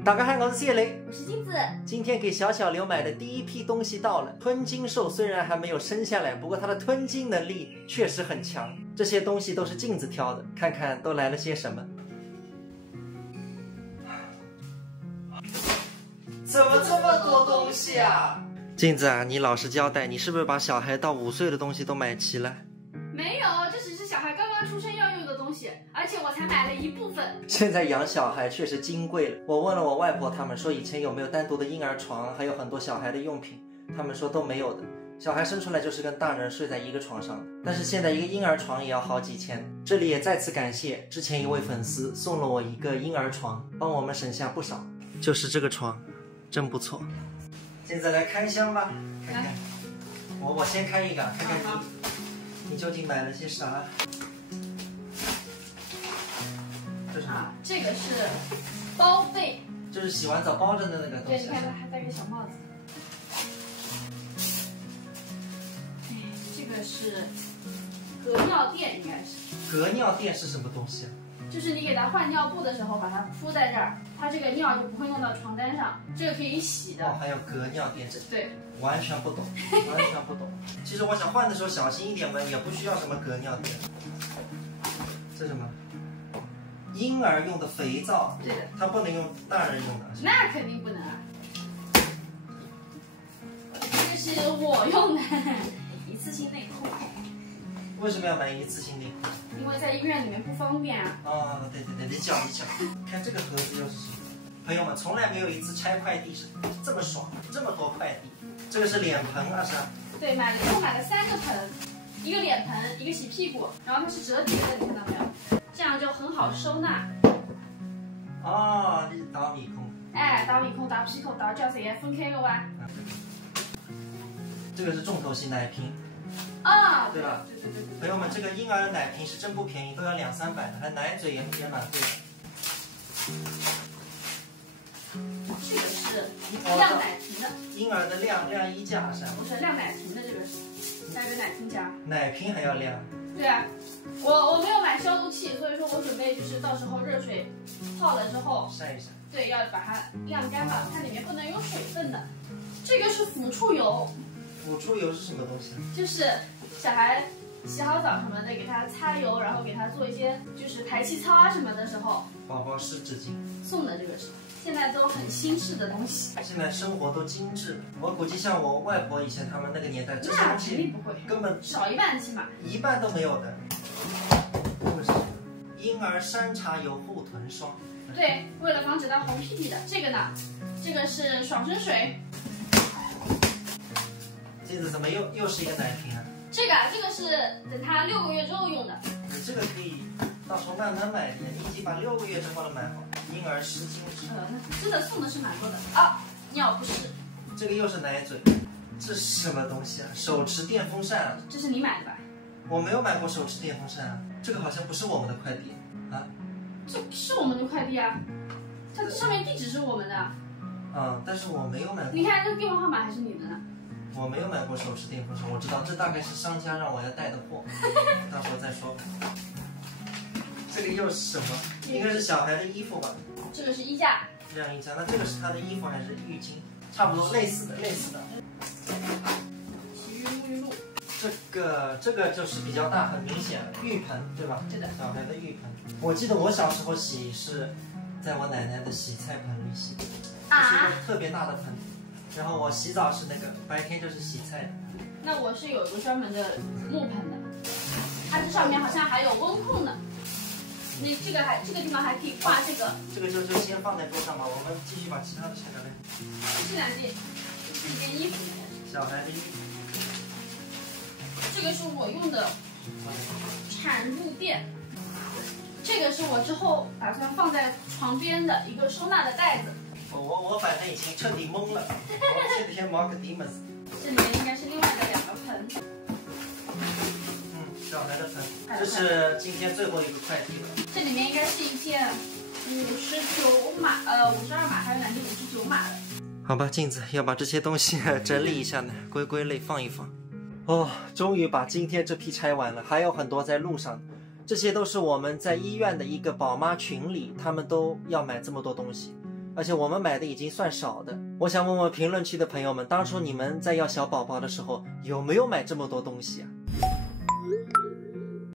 大家好，我是谢雷，我是金子。今天给小小刘买的第一批东西到了。吞金兽虽然还没有生下来，不过它的吞金能力确实很强。这些东西都是镜子挑的，看看都来了些什么。怎么这么多东西啊？镜子啊，你老实交代，你是不是把小孩到5岁的东西都买齐了？没有，这只是小孩刚刚出生要用的东西，而且我才买了一部分。现在养小孩确实金贵了。我问了我外婆他们，说以前有没有单独的婴儿床，还有很多小孩的用品，他们说都没有的。小孩生出来就是跟大人睡在一个床上的，但是现在一个婴儿床也要好几千。这里也再次感谢之前一位粉丝送了我一个婴儿床，帮我们省下不少。就是这个床，真不错。现在来开箱吧，看看。我先开一个，看看你究竟买了些啥。这是什么？这个是包被，就是洗完澡包着的那个东西。对，你看它还戴个小帽子。这个是隔尿垫，应该是。隔尿垫是什么东西啊？就是你给它换尿布的时候，把它铺在这儿，它这个尿就不会弄到床单上。这个可以洗的。哦，还有隔尿垫，这对，完全不懂，完全不懂。其实我想换的时候小心一点嘛，也不需要什么隔尿垫。这是什么？婴儿用的肥皂。对的，它不能用大人用的。那肯定不能啊。这是我用的一次性内裤。为什么要买一次性内裤？因为在医院里面不方便啊。哦，对，你讲。看这个盒子又是什么？朋友们，从来没有一次拆快递是这么爽，这么多快递。这个是脸盆啊，是吧？对，我买了3个盆，一个脸盆，一个洗屁股，然后它是折叠的，你看到没有？这样就很好收纳。哦，你打米孔。哎，打米孔、打屁孔、打脚谁也分开的哇。这个是重头戏奶瓶。啊，对吧？对。朋友们，这个婴儿的奶瓶是真不便宜，都要200-300的，还奶嘴也蛮贵的。这个是晾奶瓶的。婴儿的晾衣架是吧？不是晾奶瓶的，这个是带个奶瓶夹。奶瓶还要晾？对啊，我没有买消毒器，所以说我准备就是到时候热水泡了之后晒一晒。对，要把它晾干了，它里面不能有水分的。这个是抚触油。抚触油是什么东西？就是小孩洗好澡什么的，给他擦油，然后给他做一些就是排气操啊什么的时候，宝宝湿纸巾送的。这个是现在都很新式的东西。现在生活都精致了，我估计像我外婆以前他们那个年代，这些那东西肯定不会，根本少一半起码，一半都没有的。这个是什么？婴儿山茶油护臀霜。对，为了防止他红屁屁的。这个呢，这个是爽身水。这个怎么又是一个奶瓶啊？这个是等他6个月之后用的。你这个可以到时候慢慢买的，你已经把6个月之后的买好。婴儿湿巾纸。真的送的是蛮多的啊，尿不湿。这个又是奶嘴，这是什么东西啊？手持电风扇啊？这是你买的吧？我没有买过手持电风扇啊，这个好像不是我们的快递啊。这是我们的快递啊，它上面地址是我们的。但是我没有买过。你看这个电话号码还是你的呢？我没有买过手持电风扇，我知道这大概是商家让我要带的货，到时候再说吧。这个又是什么？应该是小孩的衣服吧？这个是衣架。晾衣架，那这个是他的衣服还是浴巾？差不多类似的。洗浴沐浴露。这个就是比较大，很明显，浴盆对吧？对的。小孩的浴盆。我记得我小时候洗是在我奶奶的洗菜盆里洗，是一个特别大的盆。然后我洗澡是那个白天就是洗菜的。那我是有一个专门的木盆的，它这上面好像还有温控的。你这个地方还可以挂这个。这个就先放在桌上吧，我们继续把其他的拆开来。这2件，这是一件衣服。小孩的衣服。这个是我用的产褥垫，这个是我之后打算放在床边的一个收纳的袋子。我反正已经彻底懵了。我今天Mark Demons。这里面应该是另外的2个盆。小孩的盆。这是今天最后一个快递了。这里面应该是一件52码，还有2件59码的。好吧，镜子要把这些东西整理一下呢，归类放一放。哦，终于把今天这批拆完了，还有很多在路上。这些都是我们在医院的一个宝妈群里，他们都要买这么多东西。而且我们买的已经算少的。我想问问评论区的朋友们，当初你们在要小宝宝的时候有没有买这么多东西啊？